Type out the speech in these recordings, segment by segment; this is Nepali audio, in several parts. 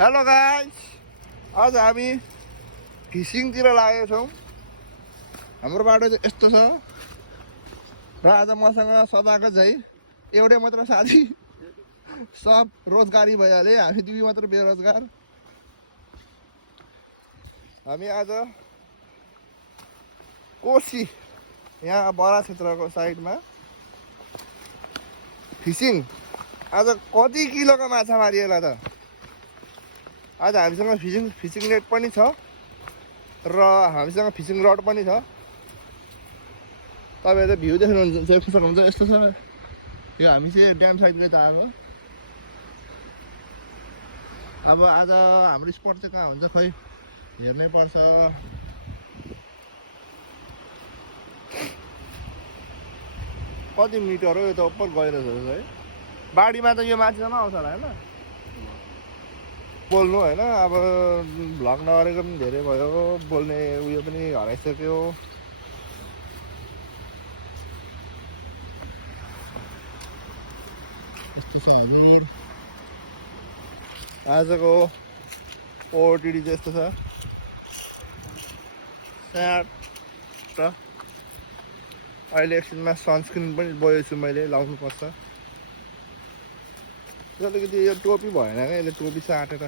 हेलो गाइस, आज हामी फिसिङतिर लागेका छौँ। हाम्रो बाटो चाहिँ यस्तो छ र आज मसँग सदाको झै एउटै मात्र साथी, सब रोजगारी भइहाले, हामी दुई मात्र बेरोजगार। हामी आज कोशी यहाँ बरा क्षेत्रको साइडमा फिसिङ। आज कति किलोको माछा मारिएला त। आज हामीसँग फिसिङ नेट पनि छ र हामीसँग फिसिङ रड पनि छ। तपाईँहरूले भ्यू देख्न सक्नुहुन्छ, यस्तो छ। यो हामी चाहिँ ड्याम साइडको चार हो। अब आज हाम्रो स्पट चाहिँ कहाँ हुन्छ खै हेर्नै पर्छ। कति मिटर हो यो त, उपर गएर है। बाढीमा त यो माथिसम्म आउँछ होला होइन बोल्नु होइन। अब भ्लग नगरेको पनि धेरै भयो, बोल्ने उयो पनि हराइसक्यो। यस्तो छ हेर आजको ओटिडी चाहिँ यस्तो छ। स्याट र अहिले एकछिनमा सनस्क्रिन पनि बोकेको छु मैले, लाउनुपर्छ। अलिकति यो टोपी भएन क्या, यसले टोपी साटेर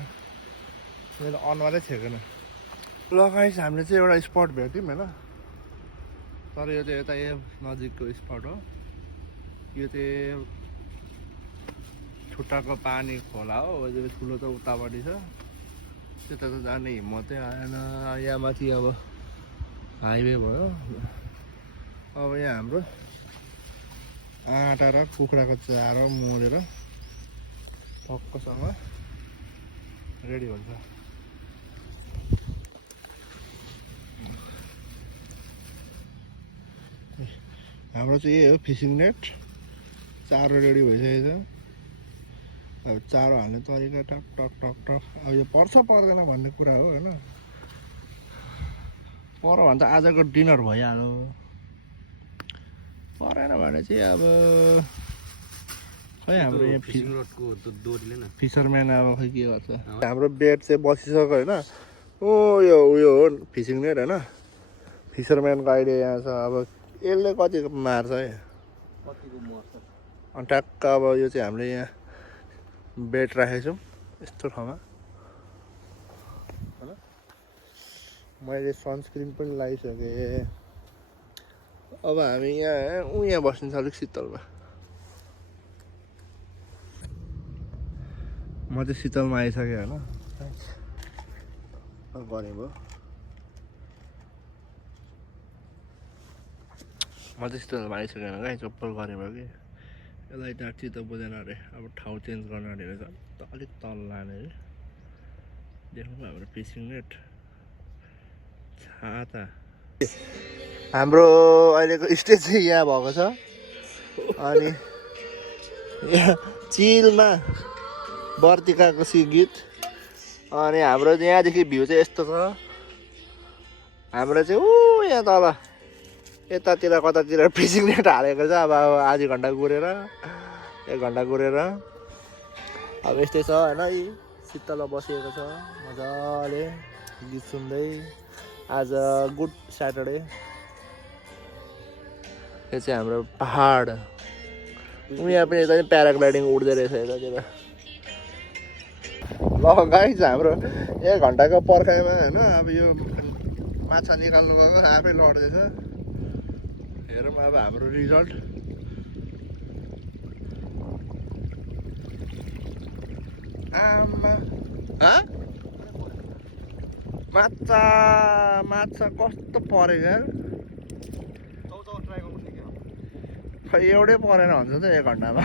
मेरो अनुहारै छेकेन। ल गाइस, हामीले चाहिँ एउटा स्पट भेट्यौँ होइन। तर यो चाहिँ यता यो नजिकको स्पट हो। यो चाहिँ छुट्टाको पानी खोला हो। यो चाहिँ ठुलो त उतापट्टि छ, त्यता त जाने हिम्मतै आएन। यहाँ माथि अब हाइवे भयो। अब यहाँ हाम्रो आँटा र कुखुराको चारो मोलेर टक्कसँग रेडी हुन्छ। हाम्रो चाहिँ यही हो फिसिङ नेट। चारो रेडी भइसकेको छ। अब चारो हाल्ने तरिका टक टक टक टक। अब यो पर्छ पर्दैन भन्ने कुरा हो होइन। पर्यो भने त आजको डिनर भइहाल्यो, परेन भने चाहिँ अब खै हाम्रो यहाँ फिसरम्यान अब खै के गर्छ। हाम्रो बेड चाहिँ बसिसक्यो होइन। यो उयो हो फिसिङ नेट होइन। फिसरम्यानको आइडिया यहाँ छ। अब यसले कतिको मार्छ है, अनि ट्याक्क अब यो चाहिँ हामीले यहाँ बेड राखेको छौँ यस्तो ठाउँमा होइन। मैले सनस्क्रिन पनि लगाइसकेँ। अब हामी यहाँ बस्नु छ अलिक शीतलमा। म चाहिँ शीतलमा आइसकेँ होइन। गरेँ भयो, म चाहिँ शीतलमा आइसकेँ होइन। कहीँ चप्पल गरेँ भयो कि यसलाई त चित्त बुझेन अरे। अब ठाउँ चेन्ज गर्न अरे, अलिक तल लाने अरे। देख्नु हाम्रो फिसिङ नेट छाता। हाम्रो अहिलेको स्टेज चाहिँ यहाँ भएको छ। अनि यहाँ चिलमा वर्तिकाको गीत। अनि हाम्रो यहाँदेखि भ्यू चाहिँ यस्तो छ। हाम्रो चाहिँ यहाँ तल यतातिर कतातिर फिसिङ नेट हालेको छ। अब आधी घन्टा गुरेर 1 घन्टा गुरेर अब यस्तै छ होइन। शीतलमा बसिएको छ मजाले गीत सुन्दै। आज गुड स्याटरडे। यो चाहिँ हाम्रो पहाड। यहाँ पनि यता प्याराग्लाइडिङ उड्दै रहेछ यतातिर। ल गाइस, हाम्रो 1 घन्टाको पर्खाइमा होइन अब यो माछा निकाल्नु गएको आफै लड्दैछ। हेरौँ अब हाम्रो रिजल्ट। आमा माछा कस्तो परेको यार। खै एउटै परेन भन्छ त 1 घन्टामा।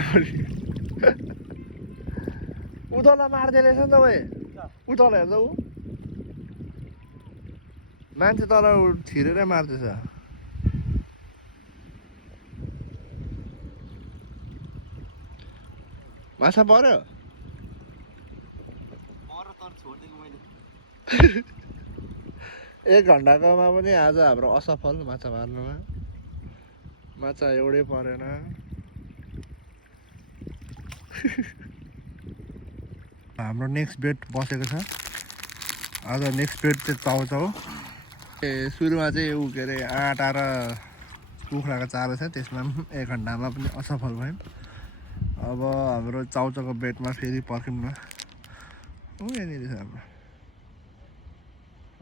उतला मार्दै रहेछ नि त भाइ। उतल हेर्छ ऊ मान्छे तल छिरेरै मार्दैछ। माछा पर्यो 1 घन्टाकोमा पनि आज हाम्रो असफल माछा मार्नुमा। माछा एउटै परेन। हाम्रो नेक्स्ट बेड बसेको छ आज नेक्स्ट बेड चाहिँ चाउचाउ सुरुमा चाहिँ ऊ के अरे आँटा र कुखुराको चारो छ त्यसमा पनि 1 घन्टामा पनि असफल भयौँ अब हाम्रो चाउचाउको बेडमा फेरि पर्खौँ न यहाँनिर छ हाम्रो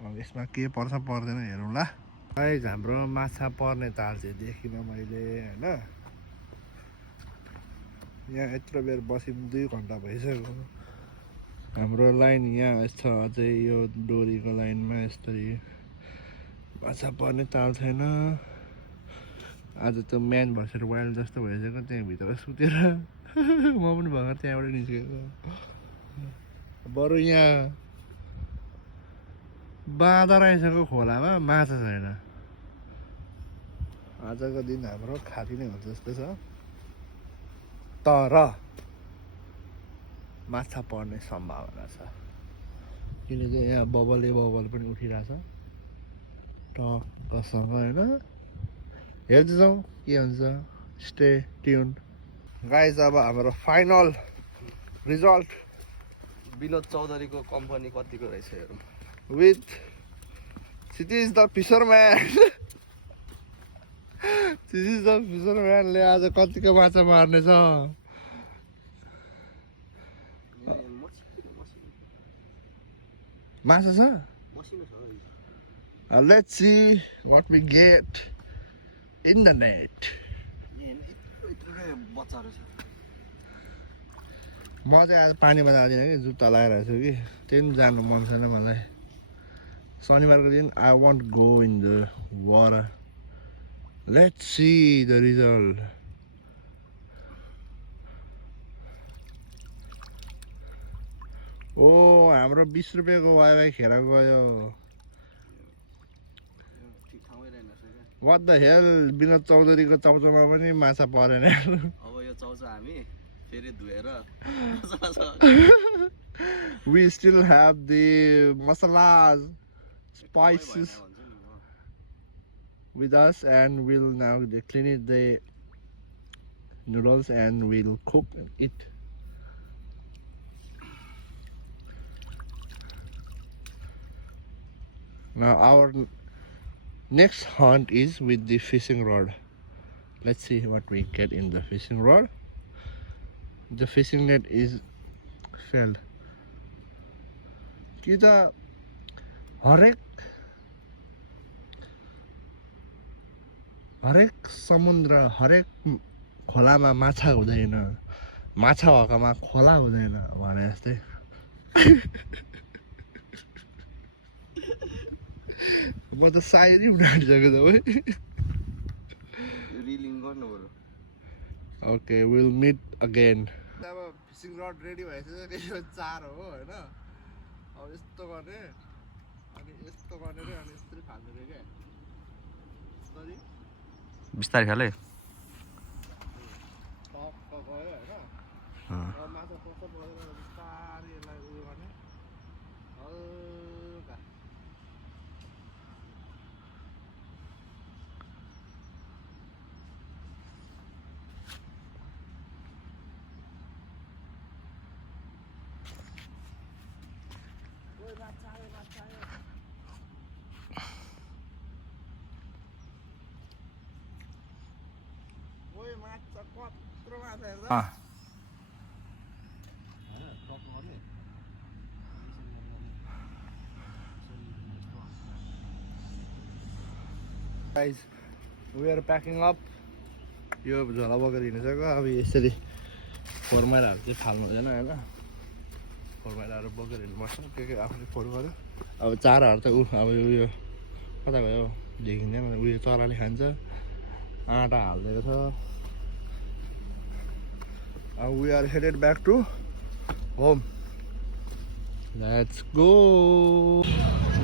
अब यसमा के पर्छ पर्दैन हेरौँ ल गाइस हाम्रो माछा पर्ने तार चाहिँ देखिनँ मैले होइन यहाँ यत्रो बेर बस्यौँ 2 घन्टा भइसक्यो हाम्रो लाइन यहाँ छ अझै यो डोरीको लाइनमा यसरी माछा पर्ने ताल छैन आज त म्यान भर्सेस वाइल्ड जस्तो भइसक्यो त्यहाँभित्र सुतेर म पनि भर्खर त्यहाँबाट निस्केको बरु यहाँ बाँदर आइसक्यो खोलामा माछा छैन आजको दिन हाम्रो खाली नै हुन्छ जस्तो छ तर माछा पर्ने सम्भावना छ किनकि यहाँ बबल पनि उठिरहेछ टक्कसँग होइन हेर्दै जाउँ के हुन्छ स्टे ट्युन गाइज अब हाम्रो फाइनल रिजल्ट विनोद चौधरीको कम्पनी कतिको रहेछ हेरौँ with Kshitij the fisherman Kshitij the फिसरम्यानले आज कतिको माछा मार्नेछ माछा छ let's see what we get in the net म चाहिँ आज पानीमा जाँदिनँ कि जुत्ता लगाइरहेको छु कि त्यही पनि जानु मन छैन मलाई शनिबारको दिन I won't go in the water let's see the result ओ हाम्रो 20 रुपियाँको वाइवाई खेर गयो What the hell विनोद चौधरीको चाउचाउमा पनि माछा परेन अब यो चाउचाउ हामी फेरि धुएर We still have the masalas spices with us and we'll now clean it the noodles and we'll cook it now our next hunt is with the fishing rod let's see what we get in the fishing rod the fishing net is failed कि त हरेक समुद्र हरेक खोलामा माछा हुँदैन माछा भएकोमा खोला हुँदैन भने जस्तै म त सायरी उठाइसकेको छ है रिलिङ गर्नु पर्यो ओके विल मिट अगेन अब फिसिङ रड रेडी भइसक्यो यो चार हो होइन अब यस्तो गर्ने अनि यस्तो गर्ने रे अनि यस्तरी फाल्ने रे क्या यसरी बिस्तारै खाले टक्क गयो होइन अब माछा पर्छ पर्दैन बिस्तारै यसलाई उयो गर्ने हल्का Guys, we are packing up. यो झोला बोकेर हिँडिसक्यो अब यसरी फोहोर मैलाहरू चाहिँ फाल्नु हुँदैन होइन फोहोर मैलाहरू बोकेर हिँड्नुपर्छ के आफूले फोहोर गर्यो अब चाराहरू त अब उयो कता गयो देखिँदैन उयो चराले खान्छ आँटा हालिदिएको छ अब we are headed back to home let's go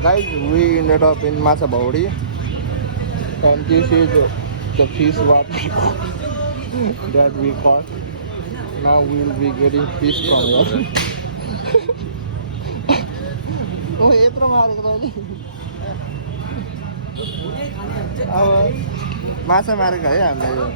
guys we ended up in Machaburi and this is the fish what that we caught now we will be getting fish from here oh यत्रो मारेको तैँले अब माछा मारेको है हामीलाई